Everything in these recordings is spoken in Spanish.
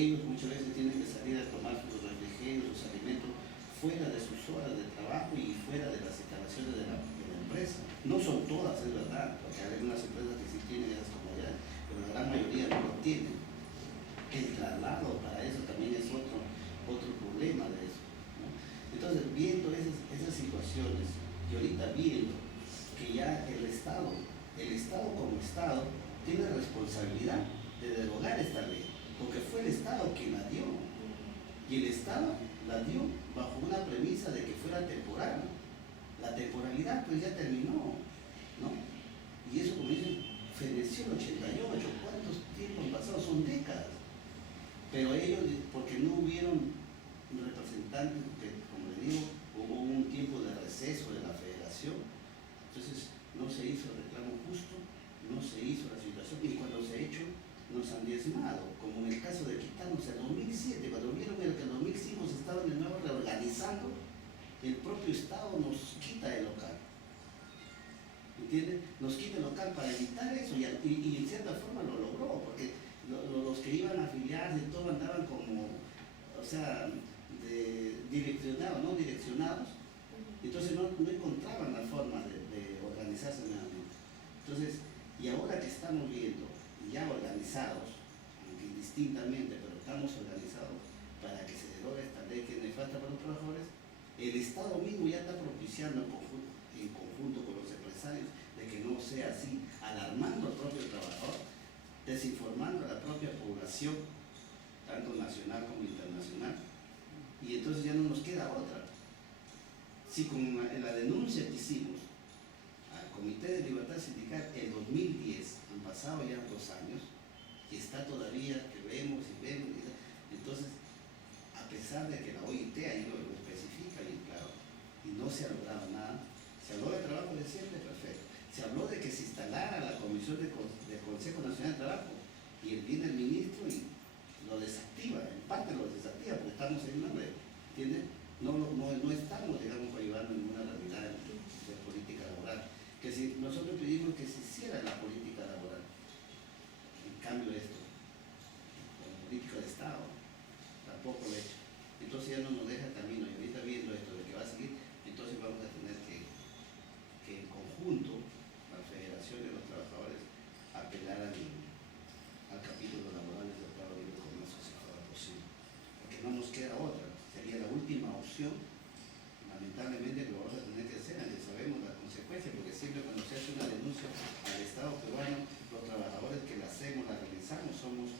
ellos muchas veces tienen que salir a tomar sus refrigerios, sus alimentos, fuera de sus horas de trabajo y fuera de las instalaciones de la empresa. No son todas, es verdad, porque hay algunas empresas que sí tienen esas comodidades, pero la gran mayoría no lo tienen. El traslado para eso también es otro problema de eso, ¿no? Entonces, viendo esas situaciones y ahorita viendo que ya el Estado como Estado tiene la responsabilidad de derogar esta ley, porque fue el Estado quien la dio, y el Estado la dio bajo una premisa de que fuera temporal. La temporalidad pues ya terminó, ¿no? Y eso, como dicen, feneció el 88, ¿cuántos tiempos pasados? Son décadas. Pero ellos, porque no hubieron representantes, porque, como les digo, hubo un tiempo de receso de la federación, entonces no se hizo el reclamo justo, no se hizo la situación, y cuando se ha hecho, nos han diezmado, como en el caso de quitarnos el 2007, cuando vieron que en el 2005 se estaba de nuevo reorganizando, el propio Estado nos quita el local, ¿entiendes? Nos quita el local para evitar eso, y en cierta forma lo logró, porque los que iban a afiliarse y todo andaban como, o sea, direccionados, no direccionados, entonces no encontraban la forma de organizarse nuevamente. Entonces, y ahora que estamos viendo, ya organizados, aunque indistintamente, pero estamos organizados para que se derogue esta ley que es nefasta para los trabajadores, el Estado mismo ya está propiciando en conjunto con los empresarios de que no sea así, alarmando al propio trabajador, desinformando a la propia población, tanto nacional como internacional, y entonces ya no nos queda otra. Si con la denuncia que hicimos al Comité de Libertad Sindical en 2010, han pasado ya 2 años, y está todavía que vemos, entonces, a pesar de que la OIT ahí lo especifica bien claro, y no se ha logrado nada, se habló de trabajo decente, perfecto, se habló de que se instalara la Comisión del Consejo Nacional de Trabajo, y viene el ministro y lo desactiva, en parte lo desactiva, porque estamos en una red, ¿entiendes? No estamos, digamos, ayudando en ninguna realidad de política laboral. Que si nosotros pedimos que se hiciera la política laboral, en cambio esto, con política de Estado, tampoco lo he hecho. Entonces ya no nos deja camino, y ahorita viendo esto de que va a seguir, entonces vamos a tener que en conjunto, la Federación de los Trabajadores, apelar al capítulo laboral del Tratado de Libre Comercio si fuera posible, porque no nos queda otra, sería la última opción, lamentablemente lo vamos a tener que hacer, aunque sabemos las consecuencias, porque siempre cuando se hace una denuncia al Estado peruano, los trabajadores que la hacemos, la realizamos, somos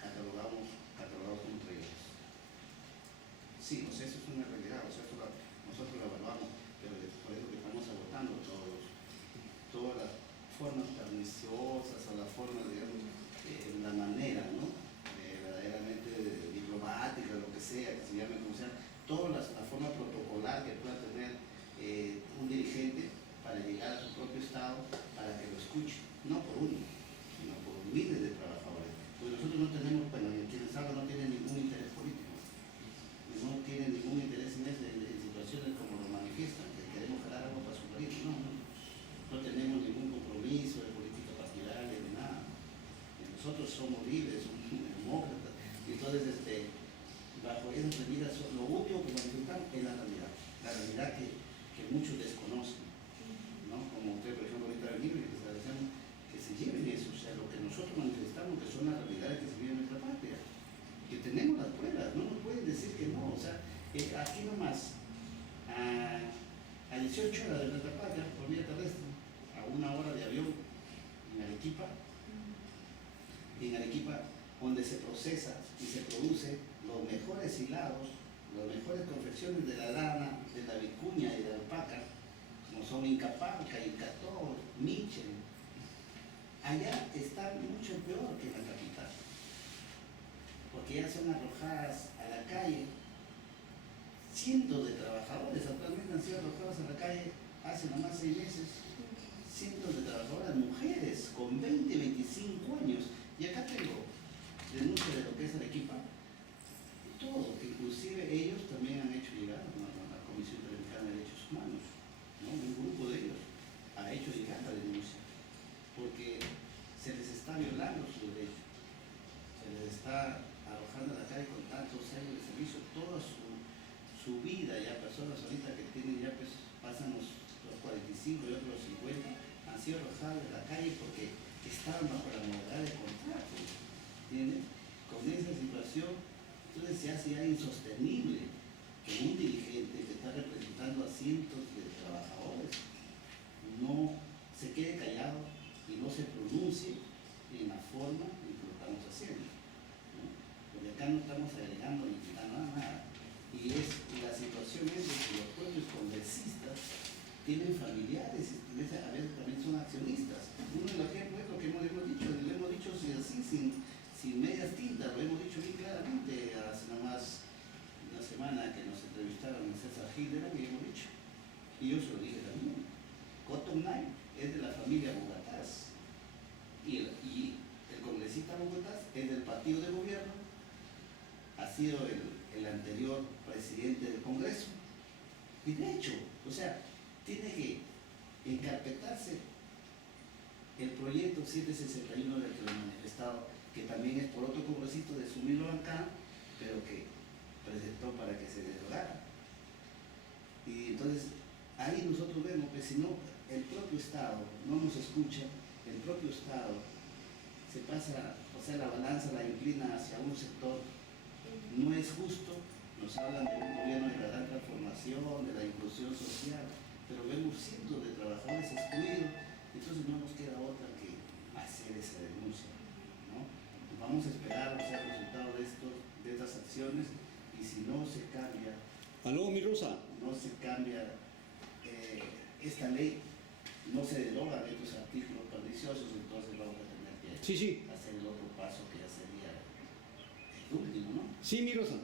catalogados como traidores. Sí, o sea, eso es una realidad, o sea, nosotros lo evaluamos, pero por eso que estamos agotando todas las formas perniciosas o las formas, digamos, la manera, ¿no? Verdaderamente diplomática, lo que sea, que se llame como sea, toda la forma protocolar que pueda tener un dirigente para llegar a su propio Estado, para que lo escuche, no por uno, sino por miles de trabajadores. Pues nosotros no tenemos, bueno, quienes hablan no tienen ningún interés político, no tienen ningún interés en situaciones como lo manifiestan, que queremos jalar algo para su país, no tenemos ningún compromiso de política partidaria, de nada. Nosotros somos libres, somos demócratas, y entonces bajo esas medidas lo único que manifestamos es la realidad que muchos desconocen, ¿no? Como usted, por ejemplo, ahorita venir y que se lleven eso, o sea, lo que nosotros manifestamos, que son las realidades que se viven en nuestra patria, que tenemos las pruebas, no nos pueden decir que no, o sea, aquí nomás, a 18 horas de nuestra patria, por vía terrestre, a 1 hora de avión, en Arequipa, donde se procesa y se produce los mejores hilados, las mejores confecciones de la lana, de la vicuña y de la alpaca, como son Incapanca, Incató, Michel. Allá está mucho peor que en la capital, porque ya son arrojadas a la calle. Cientos de trabajadores actualmente han sido arrojados a la calle hace nomás 6 meses. Cientos de trabajadoras, mujeres con 20, 25 años. Y acá tengo denuncia de lo que es Arequipa, todo, que inclusive ellos también han hecho llegar a la Comisión Interamericana de Derechos Humanos, ¿no? Un grupo de ellos ha hecho llegar la denuncia, porque se les está violando su derecho, se les está arrojando a la calle con tantos años de servicio, toda su vida, ya personas ahorita que tienen ya pues pasan los 45 y otros los 50, han sido arrojados de la calle porque estaban bajo la modalidad de contrato, ¿entiendes? Con esa situación, entonces se hace ya insostenible que un dirigente que está representando a cientos de trabajadores no se quede callado y no se pronuncie en la forma en que lo estamos haciendo, ¿no? Porque acá no estamos agregando ni quitando nada. Y la situación es de que los propios congresistas tienen familiares, a veces también son accionistas. Uno de los ejemplos es lo que lo hemos dicho así, sin medias tintas, lo hemos dicho bien claramente hace nomás una semana que nos entrevistaron en César Hildebrand y hemos dicho, y yo se lo dije también, Cotton Knight es de la familia Bogotás y el congresista Bogotás es del partido de gobierno, ha sido el anterior presidente del Congreso. Y de hecho, o sea, tiene que encarpetarse el proyecto 761 del que lo he manifestado, que también es por otro congresista de Sumilo Ancán, pero que presentó para que se derogara. Y entonces, ahí nosotros vemos que si no, el propio Estado no nos escucha, el propio Estado se pasa, o sea, la balanza la inclina hacia un sector, no es justo, nos hablan de un gobierno de la gran transformación, de la inclusión social, pero vemos cientos de trabajadores excluidos, entonces no nos queda otra que hacer esa denuncia, ¿no? Vamos a esperar el resultado de estas acciones y si no se cambia, aló, mi Rosa, no se cambia esta ley, no se derogan estos artículos perniciosos, entonces vamos a tener que hacer el otro paso que ya sería el último, ¿no? Sí, mi Rosa.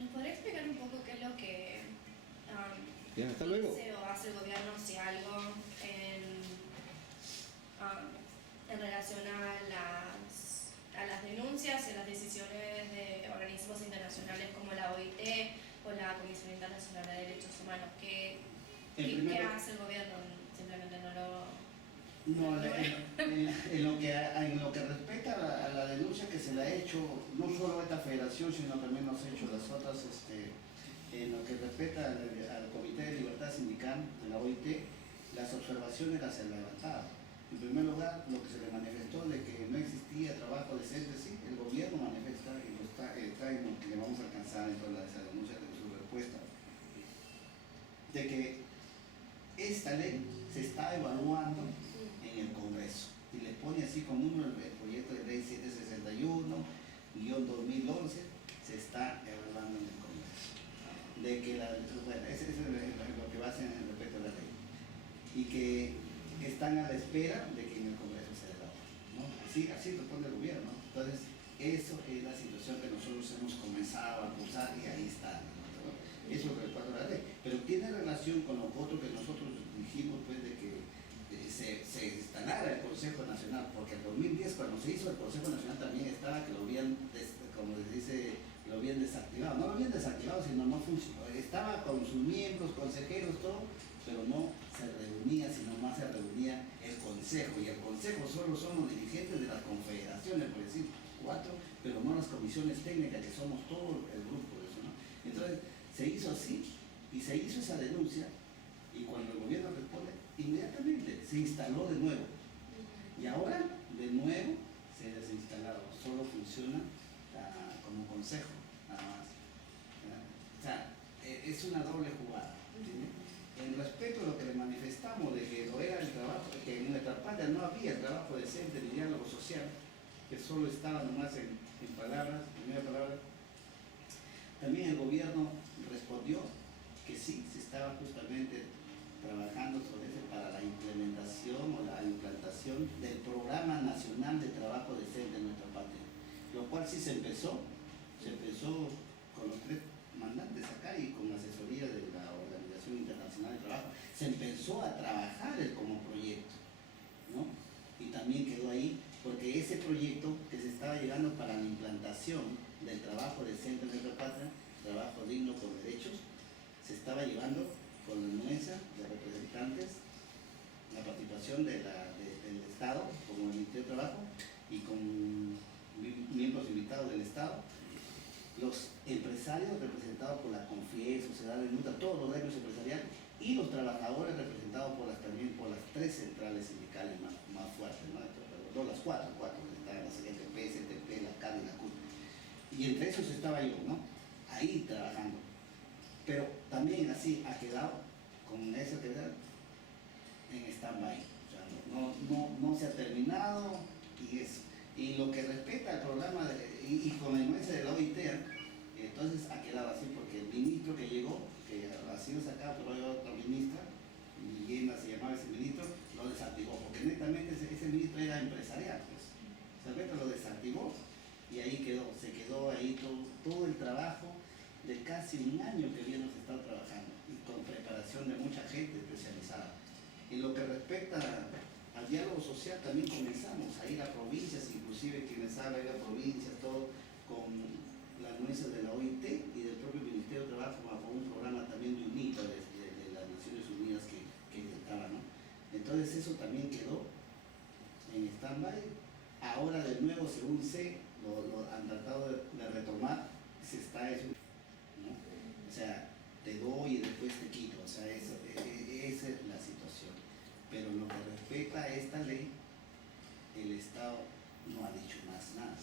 ¿Nos podría explicar un poco qué es lo que Ya, hasta luego. dice o hace el gobierno, si algo, en relación a las denuncias y a las decisiones de organismos internacionales como la OIT o la Comisión Internacional de Derechos Humanos? ¿Qué hace el gobierno? Simplemente no lo... No, en lo que respecta a la denuncia que se le ha hecho, no solo a esta federación, sino también nos ha hecho las otras, en lo que respecta al Comité de Libertad Sindical de la OIT, las observaciones las he levantado. En primer lugar, lo que se le manifestó de que no existía trabajo decente, sí, el gobierno manifiesta y está en lo que le vamos a alcanzar en toda esa denuncia de su respuesta, de que esta ley se está evaluando en el Congreso y le pone así como el proyecto de ley 761-2011 se está evaluando en el Congreso, de que ese es lo que va a hacer respecto a la ley y que están a la espera de que en el Congreso se elabore, ¿no? Así responde el gobierno. Entonces eso es la situación que nosotros hemos comenzado a acusar y ahí está, ¿no? Eso es respecto a la ley, pero tiene relación con lo otro que nosotros dijimos, pues, de que se instalara el Consejo Nacional, porque en 2010 cuando se hizo el Consejo Nacional también estaba que lo habían, como les dice, lo habían desactivado, no lo habían desactivado, sino no funcionó, estaba con sus miembros, consejeros, todo, pero no se reunía, sino más se reunía el Consejo, y el Consejo solo son los dirigentes de las confederaciones, por decir 4, pero no las comisiones técnicas, que somos todo el grupo de eso, ¿no? Entonces se hizo así, y se hizo esa denuncia, y cuando el gobierno responde, inmediatamente se instaló de nuevo. Y ahora, de nuevo, se ha desinstalado. Solo funciona como consejo, nada más. O sea, es una doble jugada. En respecto a lo que le manifestamos de que no era el trabajo, que en nuestra patria no había trabajo decente ni diálogo social, que solo estaba nomás en palabras, en media palabra, también el gobierno respondió que sí, se estaba justamente trabajando sobre eso para la implementación o la implantación del Programa Nacional de Trabajo Decente en nuestra patria, lo cual sí se empezó con los 3 mandantes acá y con la asesoría de la Organización Internacional de Trabajo, se empezó a trabajar como proyecto, ¿no? Y también quedó ahí, porque ese proyecto que se estaba llevando para la implantación del trabajo decente en nuestra patria, trabajo digno con derechos, se estaba llevando con la anuencia de representantes, la participación del Estado como el Ministerio de Trabajo y con miembros invitados del Estado empresarios representados por la Confies, Sociedad de Mutua, todos los gremios empresariales, y los trabajadores representados también por las tres centrales sindicales más fuertes, no, las cuatro, estaban las ETP, CTP, la CAD y la CUT. Y entre esos estaba yo, ¿no? Ahí trabajando. Pero también así ha quedado con esa actividad en stand-by. O sea, no se ha terminado y eso. Y lo que respecta al programa y con la influencia de la OIT, entonces ha quedado así porque el ministro que llegó, que ha sido sacado por otra ministra, Villena se llamaba ese ministro, lo desactivó, porque netamente ese ministro era empresarial, pues. Salvete lo desactivó y ahí se quedó ahí todo el trabajo de casi un año que habíamos estado trabajando y con preparación de mucha gente especializada. En lo que respecta al diálogo social también comenzamos a ir a provincias, inclusive quienes hablan de provincias, todo con la anuencia de la OIT y del propio Ministerio de Trabajo bajo un programa también de UNITA de las Naciones Unidas que intentaba, ¿no? Entonces eso también quedó en stand-by. Ahora de nuevo, según sé, lo han tratado de retomar, se está eso, ¿no? O sea, te doy y después te quito, o sea, esa es la situación. Pero en lo que respecta a esta ley, el Estado no ha dicho más nada.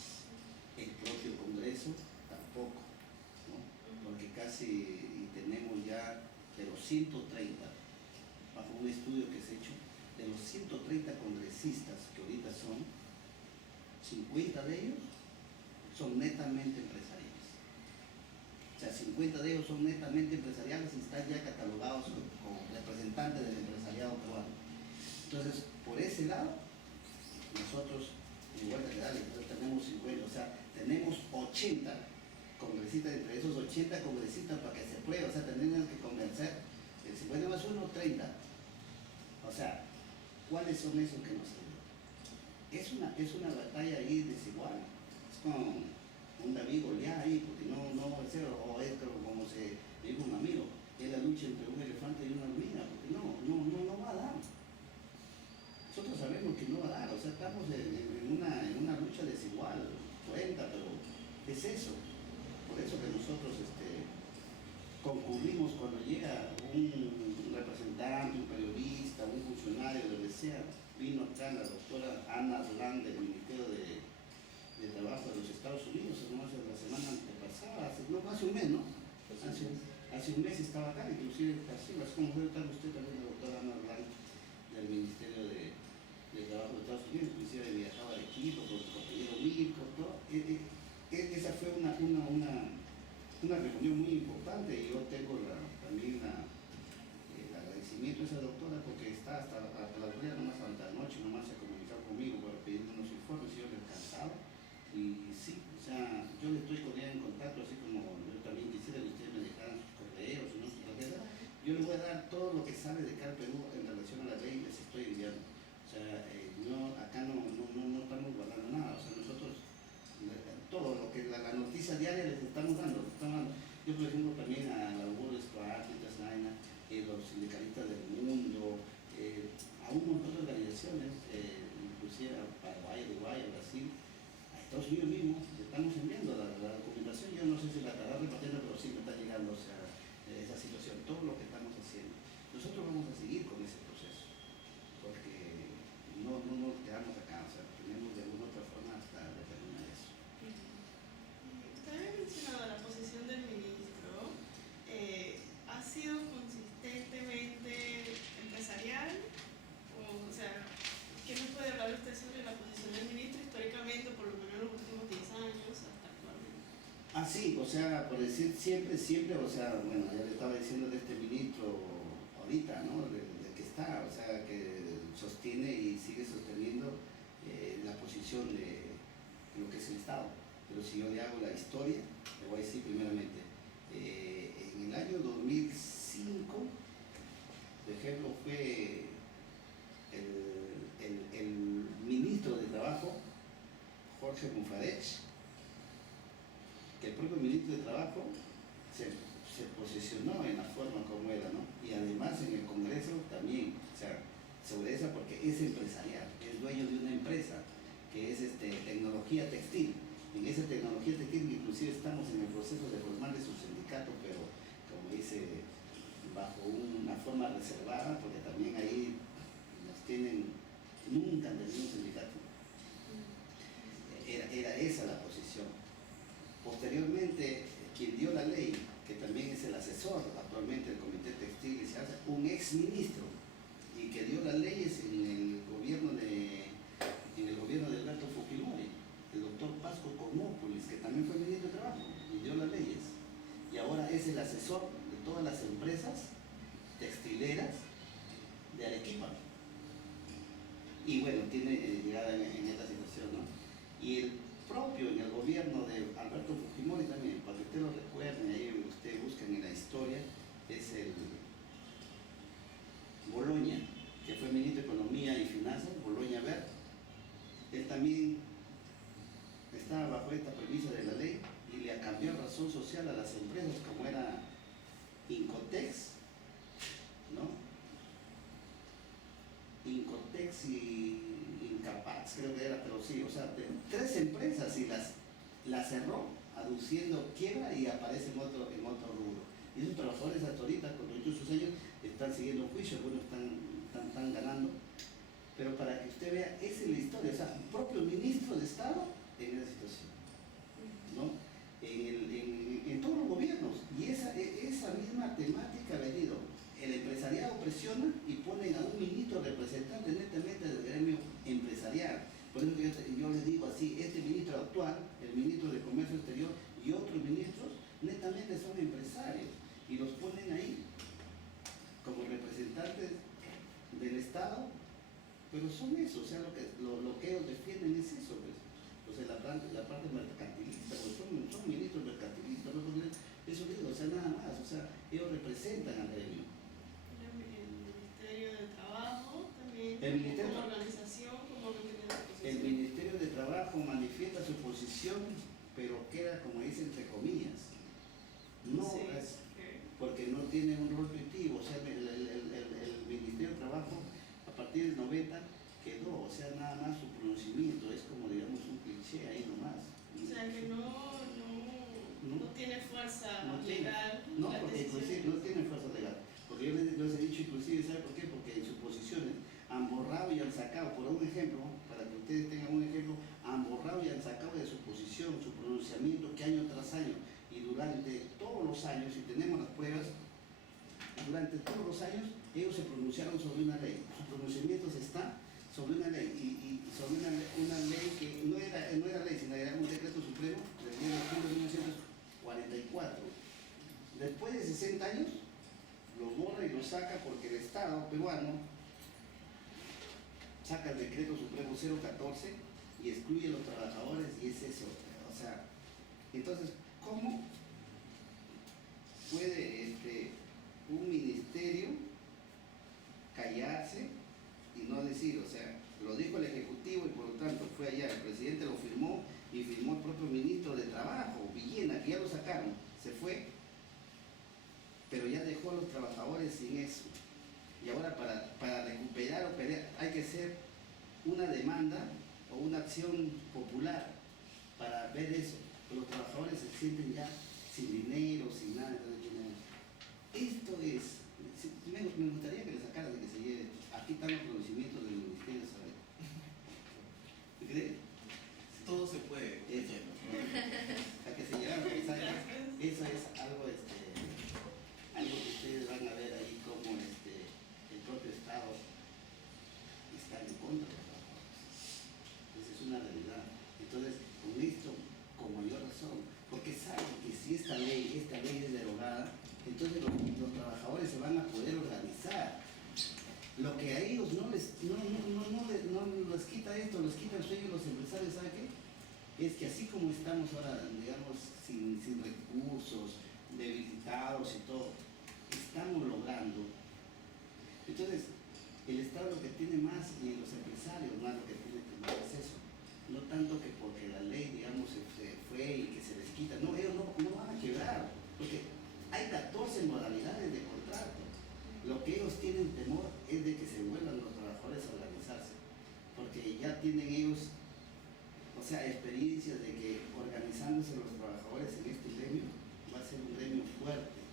El propio Congreso tampoco, ¿no? Porque casi tenemos ya de los 130, bajo un estudio que se ha hecho, de los 130 congresistas que ahorita son, 50 de ellos son netamente empresariales. O sea, 50 de ellos son netamente empresariales y están ya catalogados como representantes del empresariado peruano. Entonces, por ese lado, nosotros, igual que dale, tenemos 50, o sea, tenemos 80 congresistas, entre esos 80 congresistas para que se pruebe, o sea, tendríamos que convencer el 50 más 1, 30. O sea, ¿cuáles son esos que nos sirven? Es una batalla ahí desigual, es como un David Goliat ahí, porque no va a ser, o es como se dijo un amigo, es la lucha entre un elefante y una hormiga, porque no va a dar. Nosotros sabemos que no va a dar, o sea, estamos en una lucha desigual, cuenta, pero es eso. Por eso que nosotros concurrimos cuando llega un representante, un periodista, un funcionario, lo que sea. Vino acá la doctora Ana Land del Ministerio de Trabajo de los Estados Unidos, no hace la semana antepasada, hace un mes, ¿no? Hace un mes estaba acá, inclusive así, como fue tal usted también, la doctora Ana Land del Ministerio de Trabajo de Estados Unidos, inclusive viajaba de equipo con su compañero Mirko, todo. Esa fue una reunión muy importante y yo tengo también el agradecimiento a esa doctora porque está hasta la día nomás hasta la noche, nomás se ha comunicado conmigo para pedirme unos informes y yo le he cansado. Y sí, o sea, yo le estoy con ella en contacto, así como yo también quisiera que ustedes me dejaran sus correos, no sé lo que sea. Yo les voy a dar todo lo que sabe de cada Perú en relación a la ley, les estoy enviando. O sea, acá no estamos guardando nada, o sea, nosotros todo lo que la noticia diaria les estamos dando. Yo, por ejemplo, también a la World África, los sindicalistas del mundo, a un montón de organizaciones, inclusive a Paraguay, Uruguay, a Brasil, a Estados Unidos mismo, estamos enviando la documentación. Yo no sé si la estará repartiendo, pero sí me está llegando, o sea, esa situación, todo lo que estamos haciendo. Nosotros vamos a seguir con ese proceso, porque no nos quedamos acá, o sea, tenemos de alguna u otra forma hasta determinar eso. Usted había mencionado la posición del ministro, ¿ha sido consistentemente empresarial? O sea, ¿qué nos puede hablar usted sobre la posición del ministro históricamente, por lo menos en los últimos 10 años hasta actualmente? Ah, sí, o sea, por decir siempre, o sea, bueno, ya le estaba diciendo de este ministro ahorita, ¿no? De que está, o sea, que sostiene y sigue sosteniendo la posición de lo que es el Estado. Pero si yo le hago la historia, le voy a decir primeramente, en el año 2005, por ejemplo, fue el ministro de Trabajo, Jorge Mufarech, que el propio ministro de Trabajo se posicionó en la forma como era, ¿no? Y además en el Congreso también, o sea, seguridad porque es empresarial, es dueño de una empresa que es tecnología textil. En esa tecnología textil inclusive estamos en el proceso de formar de su sindicato, pero como dice, bajo una forma reservada, porque también ahí nos tienen, nunca han tenido un sindicato. Era esa la posición. Posteriormente, quien dio la ley, que también es el asesor actualmente del Comité Textil, se hace un ex ministro, y que dio las leyes en el gobierno de Alberto Fujimori, el doctor Pasco Cormópolis, que también fue ministro de Trabajo y dio las leyes, y ahora es el asesor de todas las empresas textileras de Arequipa. Y bueno, tiene llegada en esta situación, ¿no? Y el propio en el gobierno de Alberto Fujimori también, para que ustedes lo recuerden, ahí ustedes buscan en la historia, es el Boloña, que fue ministro de Economía y Finanzas, Boloña Ver. Él también estaba bajo esta premisa de la ley y le cambió razón social a las empresas, como era Incotex, ¿no? Incotex y Incapax, creo que era, pero sí, o sea, tres empresas y las cerró, aduciendo quiebra, y aparece en otro rubro. Y esos trabajadores hasta ahorita, con todos sus años, están siguiendo juicio, algunos están ganando. Pero para que usted vea, esa es la historia, o sea, un propio ministro de Estado en esa situación, ¿no? En todos los gobiernos, y esa misma temática ha venido. El empresariado presiona y ponen a un ministro representante netamente del gremio empresarial. Por eso que yo les digo así, este ministro actual, el ministro de Comercio Exterior y otros ministros, netamente son empresarios y los ponen ahí como representantes del Estado, pero son eso, o sea, lo que ellos defienden es eso, pues. O sea, la parte mercantilista, porque son ministros mercantilistas, ¿no? Eso digo, o sea, nada más, o sea, ellos representan al gremio. El Ministerio de Trabajo también, como organización, como que tiene la posición. El Ministerio de Trabajo manifiesta su posición, pero queda, como dice, entre comillas. No Sí, es, okay. porque no tiene un rol intuitivo, o sea, el Ministerio de Trabajo a partir del 90 quedó, o sea, nada más su pronunciamiento, es como, digamos, un cliché ahí nomás. O sea, que no tiene fuerza legal. No, porque inclusive no tiene fuerza legal. Porque yo les he dicho inclusive, ¿sabe por qué? Porque en sus posiciones han borrado y han sacado, por un ejemplo, para que ustedes tengan un ejemplo, han borrado y han sacado de su posición, su pronunciamiento, que año tras año, y durante todos los años, y tenemos las pruebas, durante todos los años, ellos se pronunciaron sobre una ley. Sus pronunciamientos están sobre una ley, y sobre una ley que no era ley, sino era un decreto supremo del 10 de octubre de 1944. Después de 60 años, lo borra y lo saca porque el Estado peruano saca el decreto supremo 014 y excluye a los trabajadores, y es eso. O sea, entonces, ¿cómo puede un ministerio callarse y no decir? O sea, lo dijo el Ejecutivo y por lo tanto fue allá, el presidente lo firmó y firmó el propio ministro de Trabajo, Villena, que ya lo sacaron, se fue, pero ya dejó a los trabajadores sin eso. Y ahora para recuperar o pelear hay que hacer una demanda o una acción popular para ver eso. Los trabajadores se sienten ya sin dinero, sin nada. Esto es, me gustaría que le sacaran de que se lleve. Aquí están los conocimientos del Ministerio de Salud. ¿Cree? Todo se puede. Eso. A que se llevaran, eso es algo, algo que ustedes van a ver ahí como el propio Estado está en contra de los trabajadores. Esa es una realidad. Entonces, con esto, con mayor razón, porque saben que si esta ley es derogada, entonces los trabajadores se van a poder organizar. Lo que a ellos no les quita esto, les quita el sueño los empresarios, ¿sabe qué? Es que así como estamos ahora, digamos, sin recursos, debilitados y todo, estamos logrando. Entonces, el Estado lo que tiene más, y los empresarios más lo que tienen que más es eso. No tanto que porque la ley, digamos, se fue y que se les quita. No, ellos no van a quebrar, porque hay 14 modalidades de contrato. Lo que ellos tienen temor es de que se vuelvan los trabajadores a organizarse, porque ya tienen ellos, o sea, experiencias de que organizándose los trabajadores en este gremio va a ser un gremio fuerte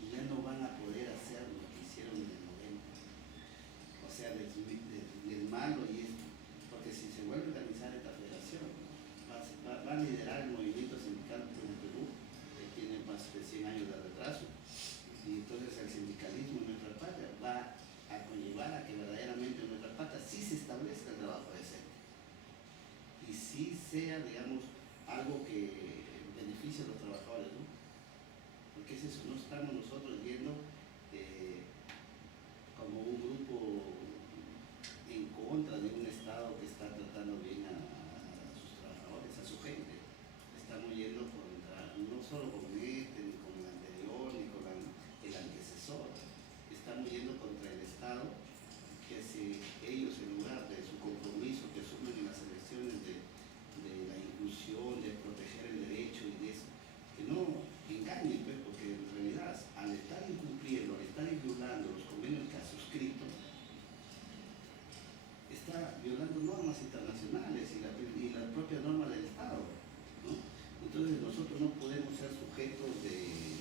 y ya no van a poder hacer lo que hicieron en el 90. O sea, del malo y esto. Porque si se vuelve a organizar esta federación, va a liderar el movimiento sindical en el Perú, que tiene más de 100 años de retraso. Y entonces el sindicalismo en nuestra patria va a conllevar a que verdaderamente en nuestra patria sí se establezca el trabajo decente. Y sí sea, digamos, algo que beneficie a los trabajadores, ¿no? Porque es eso, no estamos nosotros viendo como un grupo en contra de un Estado que está tratando bien a sus trabajadores, a su gente. Estamos yendo contra, no solo con este, ni con el anterior, ni con el antecesor. Estamos yendo contra el Estado, que si ellos en lugar de su compromiso que asumen en las elecciones de la inclusión, de proteger el derecho y de eso, que no engañen, pues, porque en realidad al estar incumpliendo, al estar violando los convenios que ha suscrito, está violando normas internacionales y la propia norma del Estado, ¿no? Entonces nosotros no podemos ser sujetos de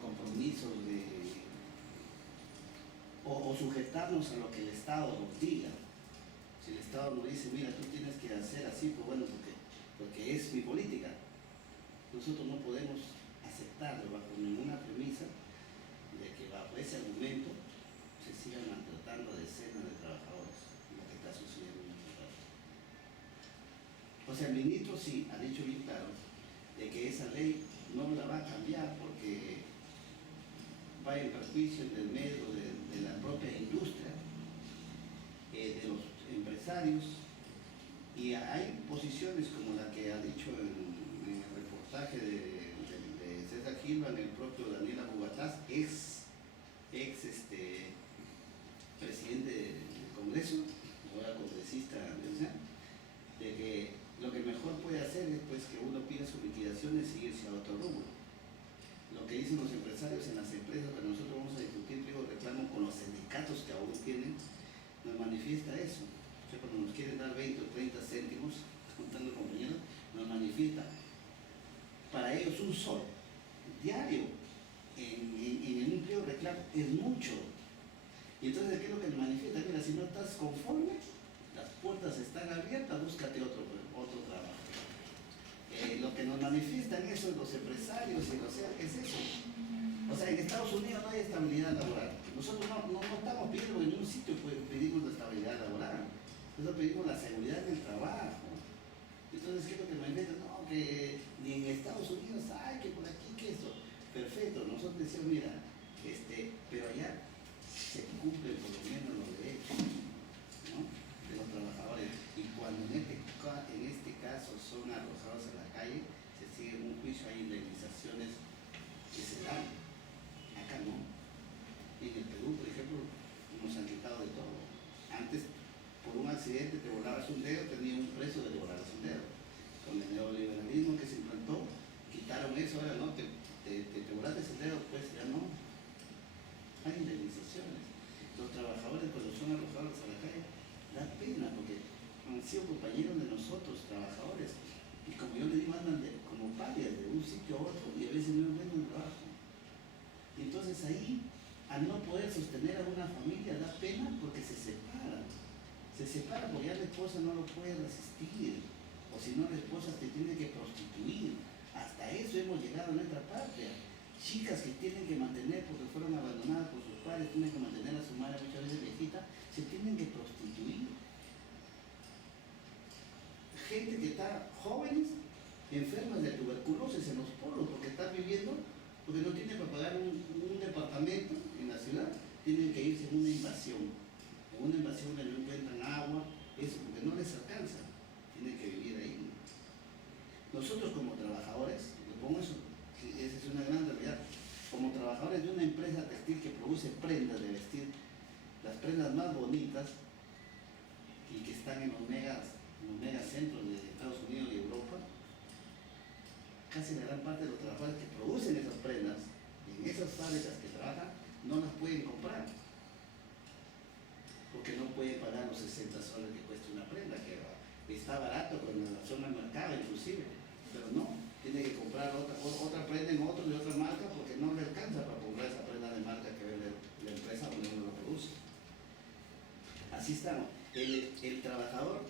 compromisos o sujetarnos a lo que el Estado nos diga. Si el Estado nos dice, mira, tú tienes que hacer así, pues bueno, porque es mi política. Nosotros no podemos aceptarlo bajo ninguna premisa de que bajo ese argumento se sigan maltratando a decenas de trabajadores, lo que está sucediendo en nuestro país. O sea, el ministro sí ha dicho bien claro de que esa ley no la va a cambiar porque va en perjuicio del medio de la propia industria, de los empresarios, y hay posiciones como la que ha dicho en el reportaje de César Gilman, el propio Daniel Abugataz, ex presidente del Congreso, ahora congresista, de que lo que mejor puede hacer es pues, que uno pida su liquidación y seguirse a otro rubro. Lo que dicen los empresarios en las empresas que nosotros vamos a discutir, digo, reclamo con los sindicatos que aún tienen, nos manifiesta eso. O sea, cuando nos quieren dar 20 o 30 céntimos, contando compañeros, nos manifiesta. Para ellos un sol diario en el empleo reclamo es mucho. Y entonces, ¿qué es lo que nos manifiesta? Mira, si no estás conforme, las puertas están abiertas, búscate otro trabajo. Lo que nos manifiestan eso los empresarios y o sea, ¿qué es eso? O sea, en Estados Unidos no hay estabilidad laboral. Nosotros no estamos pidiendo en ningún sitio, pues pedimos la estabilidad laboral. Nosotros pedimos la seguridad del trabajo. Entonces, ¿qué es lo que manifiestan? No, que ni en Estados Unidos hay, que por aquí, que eso. Perfecto, nosotros decíamos, mira, pero allá se cumplen por lo menos los derechos, ¿no?, de los trabajadores. Y cuando en este caso son arrojados a la calle, se sigue en un juicio, hay indemnizaciones que se dan. Acá no. En el Perú, por ejemplo, nos han quitado de todo. Antes, por un accidente te volabas un dedo, tenía un precio de volarse un dedo. Con el neoliberalismo que se implantó, quitaron eso, ahora no, te volaste el dedo, pues ya no. Hay indemnizaciones. Los trabajadores cuando son arrojados a la calle, da pena porque han sido compañeros de nosotros, trabajadores, y como yo le digo, andan como parias de un sitio a otro y a veces no encuentran trabajo. Y entonces ahí, al no poder sostener a una familia, da pena porque se separan. Se separan porque ya la esposa no lo puede resistir, o si no la esposa te tiene que prostituir. Hasta eso hemos llegado en nuestra patria. Chicas que tienen que mantener porque fueron abandonadas por sus padres, tienen que mantener a su madre muchas veces viejita, se tienen que prostituir. Gente que está, jóvenes, enfermas de tuberculosis en los polos porque están viviendo, porque no tienen para pagar un departamento en la ciudad, tienen que irse en una invasión donde no encuentran agua, eso, porque no les alcanza, tienen que vivir ahí. Nosotros como trabajadores, le pongo eso, esa es una gran realidad, como trabajadores de una empresa textil que produce prendas de vestir, las prendas más bonitas y que están en los megacentros de Estados Unidos y Europa, casi la gran parte de los trabajadores que producen esas prendas, en esas fábricas que trabajan, no las pueden comprar, porque no pueden pagar los 60 soles que cuesta una prenda, que está barato con relación al mercado inclusive, pero no, tiene que comprar otra prenda en otro de otra marca porque no le alcanza para comprar esa prenda de marca que vende la empresa donde uno lo produce. Así estamos. El trabajador